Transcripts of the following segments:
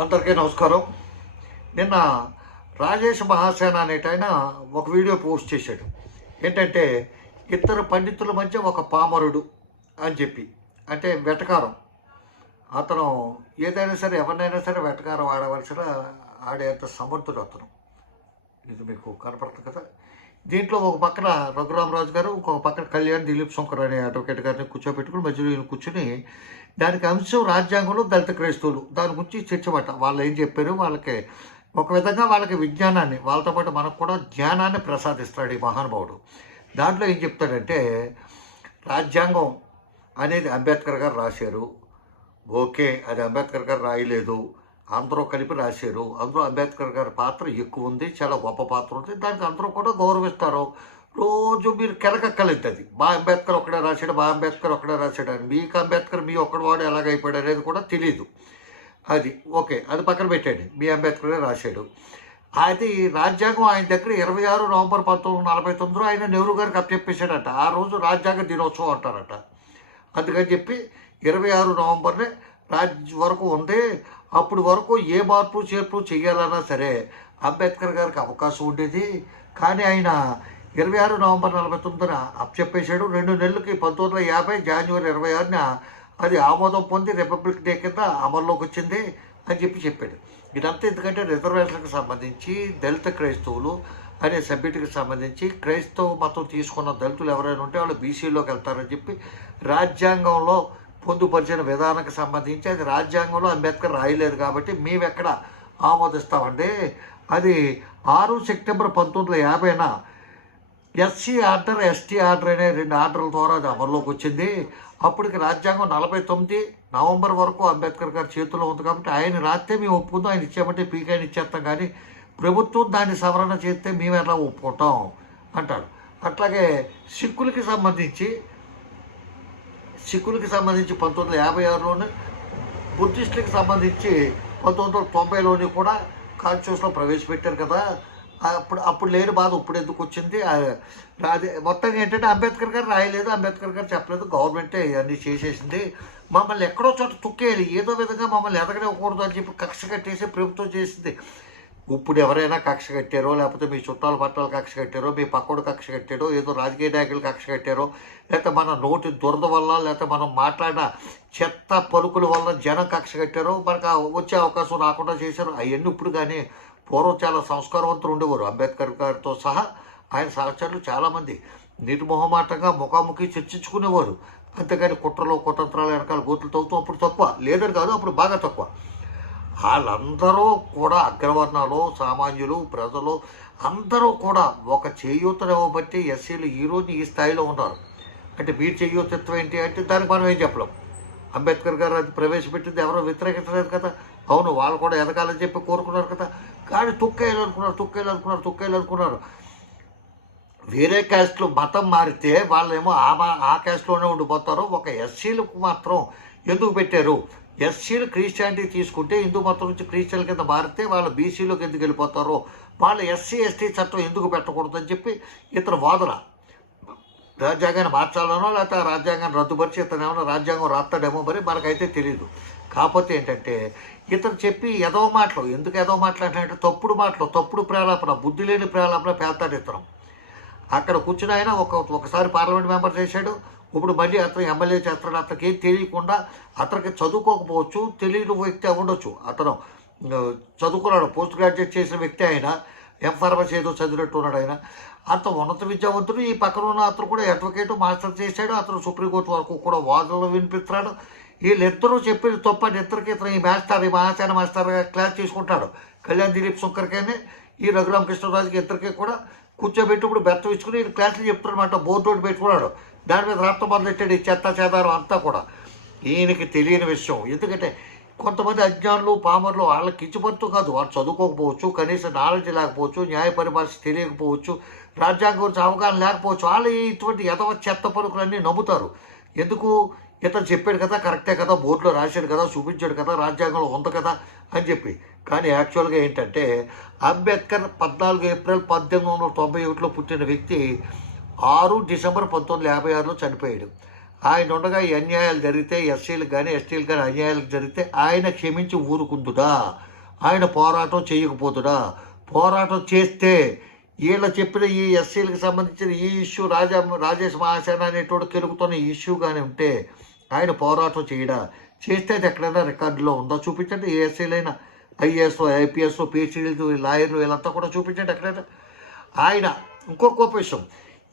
అందరికీ నమస్కారం. నిన్న రాజేష్ మహాసేన అనేటైన ఒక వీడియో పోస్ట్ చేశాడు. ఏంటంటే ఇద్దరు పండితుల మధ్య ఒక పామరుడు అని చెప్పి అంటే వెటకారం. అతను ఏదైనా సరే ఎవరినైనా సరే వెటకారం ఆడవలసిన ఆడేంత సమర్థుడు అతను. ఇది మీకు కనపడుతుంది కదా. దీంట్లో ఒక పక్కన రఘురామరాజు గారు ఇంకొక పక్కన కళ్యాణ్ దిలీప్ శంకర్ అనే అడ్వకేట్ గారిని కూర్చోబెట్టుకుని మధ్యలో ఈయన కూర్చుని దానికి అంశం రాజ్యాంగంలో దళిత క్రైస్తవులు. దాని గురించి చర్చమాట. వాళ్ళు ఏం చెప్పారు? వాళ్ళకి ఒక విధంగా వాళ్ళకి విజ్ఞానాన్ని వాళ్ళతో పాటు మనకు కూడా జ్ఞానాన్ని ప్రసాదిస్తాడు ఈ మహానుభావుడు. దాంట్లో ఏం చెప్తాడంటే రాజ్యాంగం అనేది అంబేద్కర్ గారు రాశారు. ఓకే అది అంబేద్కర్ గారు రాయలేదు. అందరూ కలిపి రాశారు. అందులో అంబేద్కర్ గారి పాత్ర ఎక్కువ ఉంది చాలా గొప్ప పాత్ర ఉంది. దానికి అందరూ కూడా గౌరవిస్తారు. రోజు మీరు కెలకక్కలేదు అది. మా అంబేద్కర్ ఒకడే రాశాడు మా అంబేద్కర్ ఒకడే రాశాడు అని. మీకు అంబేద్కర్ మీ ఒక్కడు వాడు ఎలాగైపోయాడు అనేది కూడా తెలియదు అది ఓకే అది పక్కన పెట్టండి. మీ అంబేద్కరే రాశాడు. అది రాజ్యాంగం ఆయన దగ్గర ఇరవై ఆరు నవంబర్ పంతొమ్మిది వందల నలభై తొమ్మిదిలో ఆయన నెహ్రూ గారికి అప్పచెప్పేశాడట. ఆ రోజు రాజ్యాంగ దినోత్సవం అంటారట. అందుకని చెప్పి ఇరవై ఆరు నవంబర్నే రాజ్ వరకు ఉంటే అప్పుడు వరకు ఏ మార్పు చేర్పు చేయాలన్నా సరే అంబేద్కర్ గారికి అవకాశం ఉండేది. కానీ ఆయన ఇరవై ఆరు నవంబర్ నలభై తొమ్మిదిన అప్పచెప్పేశాడు. రెండు నెలలకి పంతొమ్మిది వందల యాభై జనవరి ఇరవై ఆరున అది ఆమోదం పొంది రిపబ్లిక్ డే కింద అమల్లోకి వచ్చింది అని చెప్పి చెప్పాడు. ఇదంతా ఎందుకంటే రిజర్వేషన్కి సంబంధించి దళిత క్రైస్తవులు అనే సబ్జెక్టుకి సంబంధించి క్రైస్తవ మతం తీసుకున్న దళితులు ఎవరైనా ఉంటే వాళ్ళు బీసీలోకి వెళ్తారని చెప్పి రాజ్యాంగంలో పొందుపరిచిన విధానానికి సంబంధించి అది రాజ్యాంగంలో అంబేద్కర్ రాయలేదు కాబట్టి మేమెక్కడ ఆమోదిస్తామండి? అది ఆరు సెప్టెంబర్ పంతొమ్మిది వందల యాభైన ఎస్సీ ఆర్డర్ ఎస్టీ ఆర్డర్ అనే రెండు ఆర్డర్ల ద్వారా అది అమల్లోకి వచ్చింది. అప్పటికి రాజ్యాంగం నలభై తొమ్మిది నవంబర్ వరకు అంబేద్కర్ గారి చేతిలో ఉంది కాబట్టి ఆయన రాస్తే మేము ఒప్పుకుందాం ఆయన ఇచ్చామంటే పీకాయని ఇచ్చేస్తాం కానీ ప్రభుత్వం దాన్ని సవరణ చేస్తే మేము ఎలా ఒప్పుకుంటాం అంటాడు. అట్లాగే సిక్కులకి సంబంధించి సిక్కులకి సంబంధించి పంతొమ్మిది వందల యాభై ఆరులోనే బుద్ధిస్టులకి సంబంధించి పంతొమ్మిది వందల తొంభైలోని కూడా కాన్స్టిట్యూషన్లో ప్రవేశపెట్టారు కదా. అప్పుడు అప్పుడు లేని బాధ ఇప్పుడు ఎందుకు వచ్చింది? ఆ, మొత్తం ఏంటంటే అంబేద్కర్ గారు రాయలేదు అంబేద్కర్ గారు చెప్పలేదు గవర్నమెంటే ఇవన్నీ చేసేసింది. మమ్మల్ని ఎక్కడో చోట తుక్కేయాలి ఏదో విధంగా మమ్మల్ని ఎదగనివ్వకూడదు అని చెప్పి కక్ష కట్టేసి ప్రభుత్వం చేసింది. ఇప్పుడు ఎవరైనా కక్ష కట్టారో లేకపోతే మీ చుట్టాల పట్టాలు కక్ష కట్టారో మీ పక్కోడు కక్ష కట్టారో ఏదో రాజకీయ నాయకులు కక్ష కట్టారో లేకపోతే మన నోటి దురద వల్ల లేకపోతే మనం మాట్లాడిన చెత్త పలుకుల వల్ల జనం కక్ష కట్టారో మనకు వచ్చే అవకాశం రాకుండా చేశారు అవన్నీ ఇప్పుడు కానీ పూర్వం చాలా సంస్కారవంతులు ఉండేవారు. అంబేద్కర్ గారితో సహా ఆయన సహచరులు చాలామంది. నిర్మోహమాటంగా ముఖాముఖి చర్చించుకునేవారు. అంతేగాని కుట్రలు కుతంత్రాలు వెనకాల గోతులు తవ్వుతూ అప్పుడు తక్కువ. లేదని కాదు అప్పుడు బాగా తక్కువ. వాళ్ళందరూ కూడా అగ్రవర్ణాలు సామాన్యులు ప్రజలు అందరూ కూడా ఒక చేయూతనివ్వబట్టి ఎస్సీలు ఈరోజు ఈ స్థాయిలో ఉన్నారు. అంటే మీరు చేయూతత్వం ఏంటి అంటే దానికి మనం ఏం చెప్పలేం. అంబేద్కర్ గారు అది ప్రవేశపెట్టింది ఎవరో వ్యతిరేకించలేదు కదా. అవును వాళ్ళు కూడా ఎదగాలని చెప్పి కోరుకున్నారు కదా. కానీ తొక్కేయాలనుకున్నారు తొక్కేయాలనుకున్నారు తొక్కేయాలనుకున్నారు వేరే క్యాస్ట్లో మతం మారితే వాళ్ళేమో ఆ ఆ క్యాస్ట్లోనే ఉండిపోతారు. ఒక ఎస్సీలకు మాత్రం ఎందుకు పెట్టారు? ఎస్సీలు క్రిస్టియానిటీ తీసుకుంటే హిందూ మతం నుంచి క్రిస్టియన్ల కింద మారితే వాళ్ళు బీసీలోకి ఎందుకు వెళ్ళిపోతారో? వాళ్ళు ఎస్సీ ఎస్టీ చట్టం ఎందుకు పెట్టకూడదని చెప్పి ఇతర వాదన. రాజ్యాంగాన్ని మార్చాలనో లేకపోతే ఆ రాజ్యాంగాన్ని రద్దుపరిచి ఇతను రాజ్యాంగం రాస్తాడేమో మరి మనకైతే తెలియదు కాకపోతే ఏంటంటే ఇతను చెప్పి ఎదో మాటలు ఎందుకు ఎదో మాటలు అంటే తప్పుడు మాటలు తప్పుడు ప్రేలాపన బుద్ధి లేని ప్రేలాపన పేల్తాడు ఇతను. అక్కడ కూర్చుని ఆయన ఒక ఒకసారి పార్లమెంట్ మెంబర్ చేశాడు. ఇప్పుడు మళ్ళీ అతను ఎమ్మెల్యే చేస్తాడు అతనికి ఏం తెలియకుండా అతనికి చదువుకోకపోవచ్చు తెలియని వ్యక్తి ఉండొచ్చు. అతను చదువుకున్నాడు. పోస్ట్ గ్రాడ్యుయేట్ చేసిన వ్యక్తి ఆయన. ఎంఫార్మసీ ఏదో చదివినట్టు ఉన్నాడు ఆయన. అంత ఉన్నత విద్యావంతుడు ఈ పక్కన ఉన్న అతను కూడా అడ్వకేట్ మాస్టర్ చేశాడు. అతను సుప్రీంకోర్టు వరకు కూడా వాదనలు వినిపిస్తున్నాడు వీళ్ళిద్దరూ చెప్పిన తప్ప ఇద్దరికి ఇతను ఈ మాస్టర్ ఈ మహాసేన మాస్టర్ క్లాస్ తీసుకుంటాడు. కళ్యాణ్ దిలీప్ శంకర్కేనే ఈ రఘురామకృష్ణరాజుకి ఇద్దరికి కూడా కూర్చోబెట్టి ఇప్పుడు బెత్తం ఇచ్చుకుని ఈయన క్లాసులు చెప్తున్నమాట బోర్డు ఒకటి పెట్టుకున్నాడు. దాని మీద రక్తం మొదలెట్టాడు ఈ చెత్త చేదారం అంతా కూడా. ఈయనకి తెలియని విషయం. ఎందుకంటే కొంతమంది అజ్ఞానులు పామర్లు వాళ్ళకి ఇచ్చిపడుతూ కాదు. వాళ్ళు చదువుకోకపోవచ్చు కనీసం నాలెడ్జ్ లేకపోవచ్చు న్యాయ పరిభాష తెలియకపోవచ్చు. రాజ్యాంగం గురించి అవగాహన లేకపోవచ్చు. వాళ్ళు ఇటువంటి యథవ చెత్త పలుకులన్నీ నమ్ముతారు. ఎందుకు? ఇతను చెప్పాడు కదా కరెక్టే కదా బోర్డులో రాశాడు కదా చూపించాడు కదా రాజ్యాంగంలో ఉంది కదా అని చెప్పి. కానీ యాక్చువల్గా ఏంటంటే అంబేద్కర్ పద్నాలుగు ఏప్రిల్ పద్దెనిమిది వందల తొంభై ఒకటిలో పుట్టిన వ్యక్తి ఆరు డిసెంబర్ పంతొమ్మిది వందల యాభై ఆరులో చనిపోయాడు. ఆయన ఉండగా ఈ అన్యాయాలు జరిగితే ఎస్సీలకు కానీ ఎస్టీలు కానీ అన్యాయాలు జరిగితే ఆయన క్షమించి ఊరుకుందుడా? ఆయన పోరాటం చేయకపోతుడా పోరాటం చేస్తే వీళ్ళ చెప్పిన ఈ ఎస్సీలకు సంబంధించిన ఈ ఇష్యూ రాజా రాజేష్ మహాసేన అనేటోడు కెలుగుతున్న ఈ ఇష్యూ కానీ ఉంటే ఆయన పోరాటం చేయడా? చేస్తే అది ఎక్కడైనా రికార్డులో ఉందో? చూపించండి. ఏ ఎస్సీలైనా ఐఏఎస్ ఐపీఎస్ పిహెచ్డీలు లాయర్లు వీళ్ళంతా కూడా చూపించండి ఎక్కడైనా. ఆయన ఇంకో గొప్ప విషయం.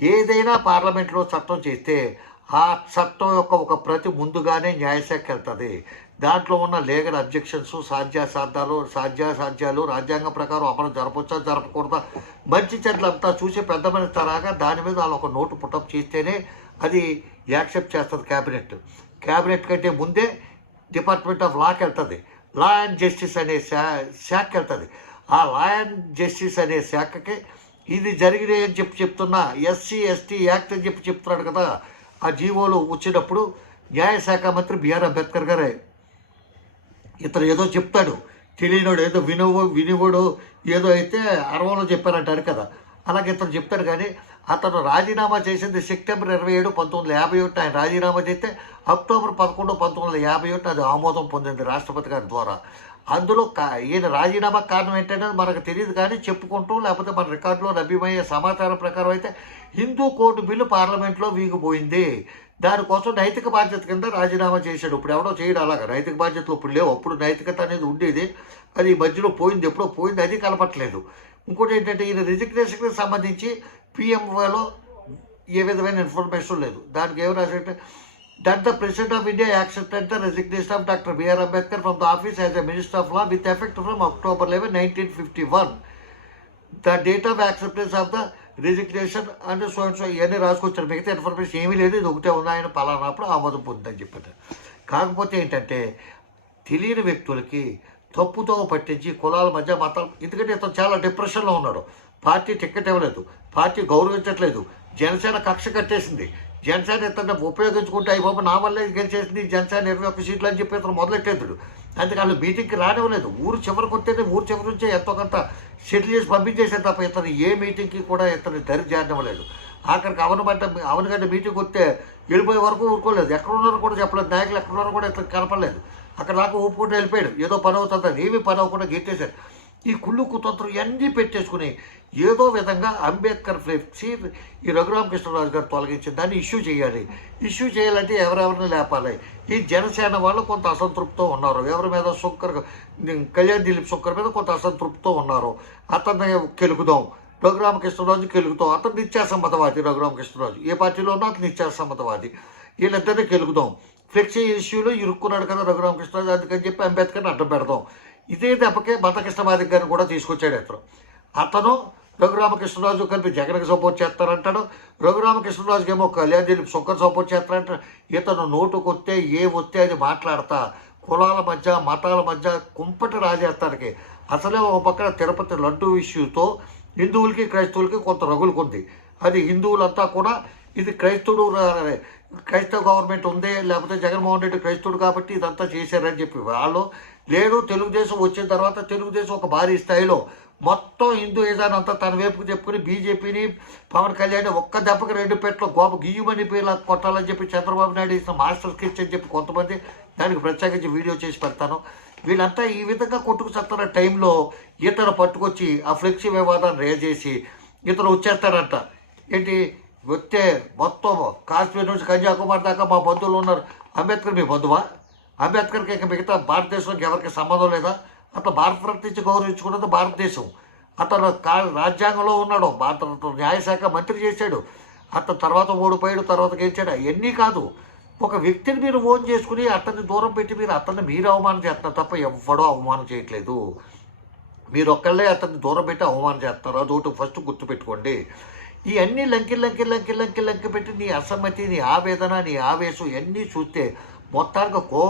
ఏదైనా పార్లమెంట్లో చట్టం చేస్తే ఆ చట్టం యొక్క ఒక ప్రతి ముందుగానే న్యాయశాఖ వెళ్తుంది. దాంట్లో ఉన్న లీగల్ అబ్జెక్షన్స్ సాధ్యాసాధ్యాలు సాధ్యాసాధ్యాలు రాజ్యాంగ ప్రకారం అమలు జరపచ్చా జరపకూడదా మంచి చెడ్లంతా చూసి పెద్ద మనిషి తరాగా దాని మీద వాళ్ళు ఒక నోటు పుట్టప్ చేస్తేనే అది యాక్సెప్ట్ చేస్తుంది క్యాబినెట్. క్యాబినెట్ కంటే ముందే డిపార్ట్మెంట్ ఆఫ్ లాకి వెళ్తుంది. లా అండ్ జస్టిస్ అనే శా శాఖకి వెళ్తుంది. ఆ లా అండ్ జస్టిస్ అనే శాఖకి ఇది జరిగినాయి అని చెప్పి చెప్తున్నా ఎస్సీ ఎస్టీ యాక్ట్ అని చెప్పి చెప్తున్నాడు కదా ఆ జీవోలు వచ్చినప్పుడు న్యాయశాఖ మంత్రి బిఆర్ అంబేద్కర్ గారే. ఇతను ఏదో చెప్తాడు. తెలియనోడు ఏదో వినువు వినివోడు ఏదో అయితే అరవంలో చెప్పారంటారు కదా. అలాగే ఇతను చెప్తాడు కానీ అతను రాజీనామా చేసింది సెప్టెంబర్ ఇరవై ఏడు పంతొమ్మిది వందల యాభై ఒకటి. ఆయన రాజీనామా చేస్తే అక్టోబర్ పదకొండు పంతొమ్మిది వందల యాభై ఒకటి అది ఆమోదం పొందింది రాష్ట్రపతి గారి ద్వారా. అందులో కా ఈయన రాజీనామా కారణం ఏంటనేది మనకు తెలియదు కానీ చెప్పుకుంటూ లేకపోతే మన రికార్డులో లభ్యమయ్యే సమాచారం ప్రకారం అయితే హిందూ కోర్టు బిల్లు పార్లమెంట్లో వీగిపోయింది. దానికోసం నైతిక బాధ్యత కింద రాజీనామా చేశాడు. ఇప్పుడు ఎవడో చేయడం అలాగా. నైతిక బాధ్యతలు ఇప్పుడు లేవు. అప్పుడు నైతికత అనేది ఉండేది. అది ఈ మధ్యలో పోయింది. ఎప్పుడో పోయింది. అది కలపట్లేదు ఇంకోటి ఏంటంటే ఈయన రిజిగ్నేషన్కి సంబంధించి పిఎంఓలో ఏ విధమైన ఇన్ఫర్మేషన్ లేదు. దానికి ఏం రాసంటే that the President of India accepted the resignation of doctor B.R. Ambedkar from the office as a minister of Law with effect from October eleven nineteen fifty one the date of acceptance of the resignation and so and so ఇవన్నీ రాసుకొచ్చారు. మిగతా information ఏమీ లేదు. ఇది ఒకటే ఉన్నాయని ఆయన పలానాప్పుడు ఆమోదం పొందిందని చెప్పారు. కాకపోతే ఏంటంటే తెలియని వ్యక్తులకి తప్పుతో పట్టించి కులాల మధ్య మతం ఎందుకంటే ఇతను చాలా డిప్రెషన్లో ఉన్నాడు. పార్టీ టికెట్ ఇవ్వలేదు. పార్టీ గౌరవించట్లేదు. జనసేన కక్ష కట్టేసింది. జనసేన ఇతను ఉపయోగించుకుంటే అయ్యి బాబు నా వల్లే గెలిచేసింది జనసేన ఇరవై ఒక్క సీట్లు అని చెప్పి ఇతను మొదలెట్టేదుడు అందుకని మీటింగ్కి రానివ్వలేదు. ఊరు చివరికి వస్తేనే ఊరు చివరి నుంచే ఎంతో కొంత సెటిల్ చేసి పంపించేసే తప్ప ఇతను ఏ మీటింగ్కి కూడా ఇతను దరి జారనివ్వలేదు ఆఖరికి అవనబడ్డ గంట మీటింగ్ వస్తే వెళ్ళిపోయే వరకు ఊరుకోలేదు. ఎక్కడ ఉన్నారో కూడా చెప్పలేదు. నాయకులు ఎక్కడ ఉన్నారో కూడా ఇతను కనపడలేదు. అక్కడ దాకా ఊపుకుంటూ వెళ్ళిపోయాడు. ఏదో పని అవుతుందని ఏమీ పని అవ్వకుండా గెట్టేశారు ఈ కుళ్ళు కుతంత్రం ఇవన్నీ పెట్టేసుకుని ఏదో విధంగా అంబేద్కర్ ఫ్లెక్సీ ఈ రఘురామకృష్ణరాజు గారు తొలగించింది దాన్ని ఇష్యూ చేయాలి. ఇష్యూ చేయాలంటే ఎవరెవరిని లేపాలి? ఈ జనసేన వాళ్ళు కొంత అసంతృప్తితో ఉన్నారు. ఎవరి మీద శుక్కర్ కళ్యాణ్ దిలీప్ శుక్కర్ మీద కొంత అసంతృప్తితో ఉన్నారు. అతన్ని కెలుకుదాం రఘురామకృష్ణరాజు కెలుగుతాం అతను నిత్యాసమ్మతవాది రఘురామకృష్ణరాజు. ఏ పార్టీలో ఉన్నా అతను నిత్యాసమ్మతవాది. వీళ్ళిద్దరిని కెలుగుదాం. ఫ్లెక్సీ ఇష్యూలో ఇరుక్కున్నాడు కదా రఘురామకృష్ణరాజు. అందుకని చెప్పి అంబేద్కర్ని అడ్డం పెడదాం. ఇదే దెబ్బకే మతకృష్ణమాది గారిని కూడా తీసుకొచ్చాడు అతను. అతను రఘురామకృష్ణరాజు కలిపి జగన్కి సపోర్ట్ చేస్తారంటాడు. రఘురామకృష్ణరాజుకి ఏమో కళ్యాణ్ దిలీప్ సుఖం సపోర్ట్ చేస్తారంట ఇతను నోటుకొస్తే ఏ వస్తే అది మాట్లాడతా. కులాల మధ్య మతాల మధ్య కుంపటి రాజేస్తానికి. అసలే ఒక పక్కన తిరుపతి లడ్డు ఇష్యూతో హిందువులకి క్రైస్తవులకి కొంత రగులుకుంది. అది హిందువులంతా కూడా ఇది క్రైస్తవుడు క్రైస్తవ గవర్నమెంట్ ఉంది లేకపోతే జగన్మోహన్ రెడ్డి క్రైస్తవుడు కాబట్టి ఇదంతా చేశారని చెప్పి వాళ్ళు లేదు తెలుగుదేశం వచ్చిన తర్వాత తెలుగుదేశం ఒక భారీ స్థాయిలో. మొత్తం హిందూయిజాన్ని అంతా తన వైపుకు చెప్పుకుని బీజేపీని పవన్ కళ్యాణ్ ఒక్క దెబ్బకి రెండు పెట్ల గోప గియ్యమని పేర్ల కొట్టాలని చెప్పి చంద్రబాబు నాయుడు ఇచ్చిన మాస్టర్ స్కిచ్ అని చెప్పి కొంతమంది దానికి ప్రత్యేకించి వీడియో చేసి పెడతాను. వీళ్ళంతా ఈ విధంగా కొట్టుకు చస్తున్న టైంలో ఇతను పట్టుకొచ్చి ఆ ఫ్లెక్సీ వివాదాన్ని రేజ్ చేసి ఇతను వచ్చేస్తాడంట. ఏంటి? వచ్చే మొత్తం కాశ్మీర్ నుంచి కన్యాకుమారి దాకా మా బంధువులు ఉన్నారు. అంబేద్కర్ మీ బంధువా? అంబేద్కర్కి ఇక మిగతా భారతదేశంకి ఎవరికి సంబంధం లేదా? అతను భారతరత్న ఇచ్చి గౌరవించుకున్నది భారతదేశం. అతను కా రాజ్యాంగంలో ఉన్నాడు. భారత న్యాయశాఖ మంత్రి చేశాడు. అతను తర్వాత ఓడిపోయాడు తర్వాత గెలిచాడు అవన్నీ కాదు. ఒక వ్యక్తిని మీరు ఓన్ చేసుకుని అతన్ని దూరం పెట్టి మీరు అతన్ని మీరు అవమానం చేస్తున్నారు తప్ప ఎవ్వడో అవమానం చేయట్లేదు. మీరు ఒక్కళ్ళే అతన్ని దూరం పెట్టి అవమానం చేస్తారు అదొకటి ఫస్ట్ గుర్తుపెట్టుకోండి. ఇవన్నీ లంకి లంకి లంకి లంకి లంకి పెట్టి నీ అసమ్మతి నీ ఆవేదన నీ ఆవేశం ఇవన్నీ చూస్తే మొత్తానికి కో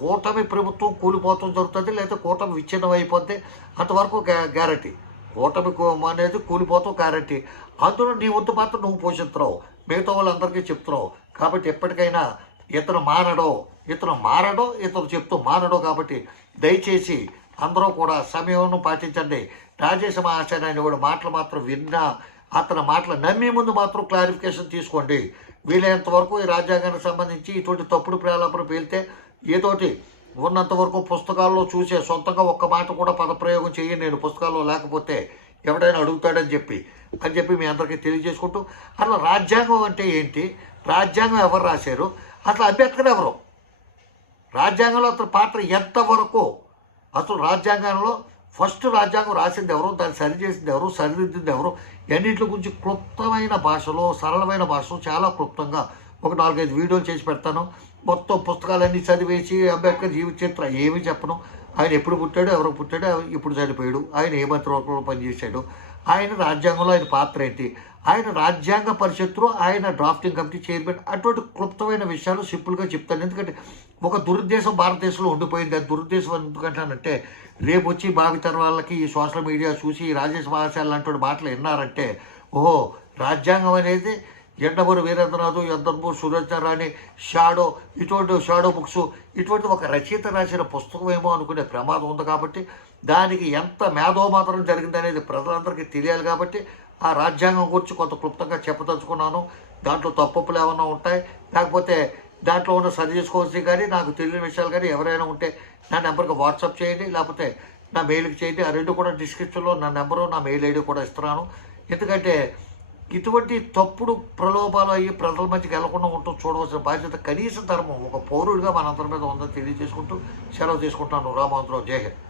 కూటమి ప్రభుత్వం కూలిపోవటం జరుగుతుంది లేదా కూటమి విచ్ఛిన్నం అయిపోతే అంతవరకు గ్యారంటీ. కూటమి అనేది కూలిపోతాం గ్యారంటీ. అందులో నీ వద్దు మాత్రం నువ్వు పోషిస్తున్నావు మిగతా వాళ్ళందరికీ చెప్తున్నావు. కాబట్టి ఎప్పటికైనా ఇతను మానడో ఇతను మారడో ఇతను చెప్తూ మానడో కాబట్టి దయచేసి అందరూ కూడా సమయం పాటించండి. రాజేశ మహాశయ ఆయన కూడా మాటలు మాత్రం విన్నా అతని మాటలు నమ్మే ముందు మాత్రం క్లారిఫికేషన్ తీసుకోండి. వీలైనంత వరకు ఈ రాజ్యాంగానికి సంబంధించి ఇటువంటి తప్పుడు ప్రేలాపన పేలితే ఏదోటి ఉన్నంత వరకు పుస్తకాల్లో చూసే సొంతంగా ఒక్క మాట కూడా పదప్రయోగం చేయను నేను పుస్తకాల్లో లేకపోతే ఎవడైనా అడుగుతాడని చెప్పి అని చెప్పి మీ అందరికీ తెలియజేసుకుంటూ అట్లా రాజ్యాంగం అంటే ఏంటి? రాజ్యాంగం ఎవరు రాశారు? అసలు అంబేద్కర్ ఎవరు? రాజ్యాంగంలో అతని పాత్ర ఎంతవరకు? అసలు రాజ్యాంగంలో ఫస్ట్ రాజ్యాంగం రాసింది ఎవరు? దాన్ని సరిచేసింది ఎవరు? సరిదిద్దింది ఎవరు? అన్నింటి గురించి క్లుప్తమైన భాషలో సరళమైన భాషలో చాలా క్లుప్తంగా ఒక నాలుగైదు వీడియోలు చేసి పెడతాను. మొత్తం పుస్తకాలన్నీ చదివేసి అంబేద్కర్ జీవిత చరిత్ర ఏమీ చెప్పను. ఆయన ఎప్పుడు పుట్టాడు ఎవరు పుట్టాడు ఇప్పుడు చనిపోయాడు ఆయన ఏ మంత్రివర్గంలో పనిచేశాడు ఆయన రాజ్యాంగంలో ఆయన పాత్ర ఏంటి? ఆయన రాజ్యాంగ పరిషత్తులో ఆయన డ్రాఫ్టింగ్ కమిటీ చైర్మన్. అటువంటి క్లుప్తమైన విషయాలు సింపుల్గా చెప్తాను. ఎందుకంటే ఒక దురుద్దేశం భారతదేశంలో ఉండిపోయింది. ఆ దురుద్దేశం ఎందుకంటానంటే రేపు వచ్చి భావితరం వాళ్ళకి ఈ సోషల్ మీడియా చూసి రాజేష్ మహాశాల లాంటి మాటలు విన్నారంటే ఓహో రాజ్యాంగం అనేది ఎండమూరు వీరేంద్రనాథు యందమూరి సురేంద్రరాణి షాడో ఇటువంటి షాడో బుక్స్ ఇటువంటి ఒక రచయిత రాసిన పుస్తకం ఏమో అనుకునే ప్రమాదం ఉంది కాబట్టి దానికి ఎంత మేధోమాతరం జరిగిందనేది ప్రజలందరికీ తెలియాలి కాబట్టి ఆ రాజ్యాంగం గురించి కొంత క్లుప్తంగా చెప్పదలుచుకున్నాను. దాంట్లో తప్పులు ఏమైనా ఉంటాయి? లేకపోతే దాంట్లో ఉన్న సరి చేసుకోవచ్చు కానీ నాకు తెలియని విషయాలు కానీ ఎవరైనా ఉంటే నా నెంబర్కి వాట్సాప్ చేయండి. లేకపోతే నా మెయిల్కి చేయండి. ఆ రెండు కూడా డిస్క్రిప్షన్లో నా నెంబరు నా మెయిల్ ఐడి కూడా ఇస్తున్నాను. ఎందుకంటే ఇటువంటి తప్పుడు ప్రలోభాలు అయ్యి ప్రజల మధ్యకి వెళ్ళకుండా ఉంటూ చూడవలసిన బాధ్యత కనీస ధర్మం ఒక పౌరుడిగా మనందరి మీద ఉందని తెలియజేసుకుంటూ సెలవు తీసుకుంటాను రామాంధ్రరావు జై హింద్.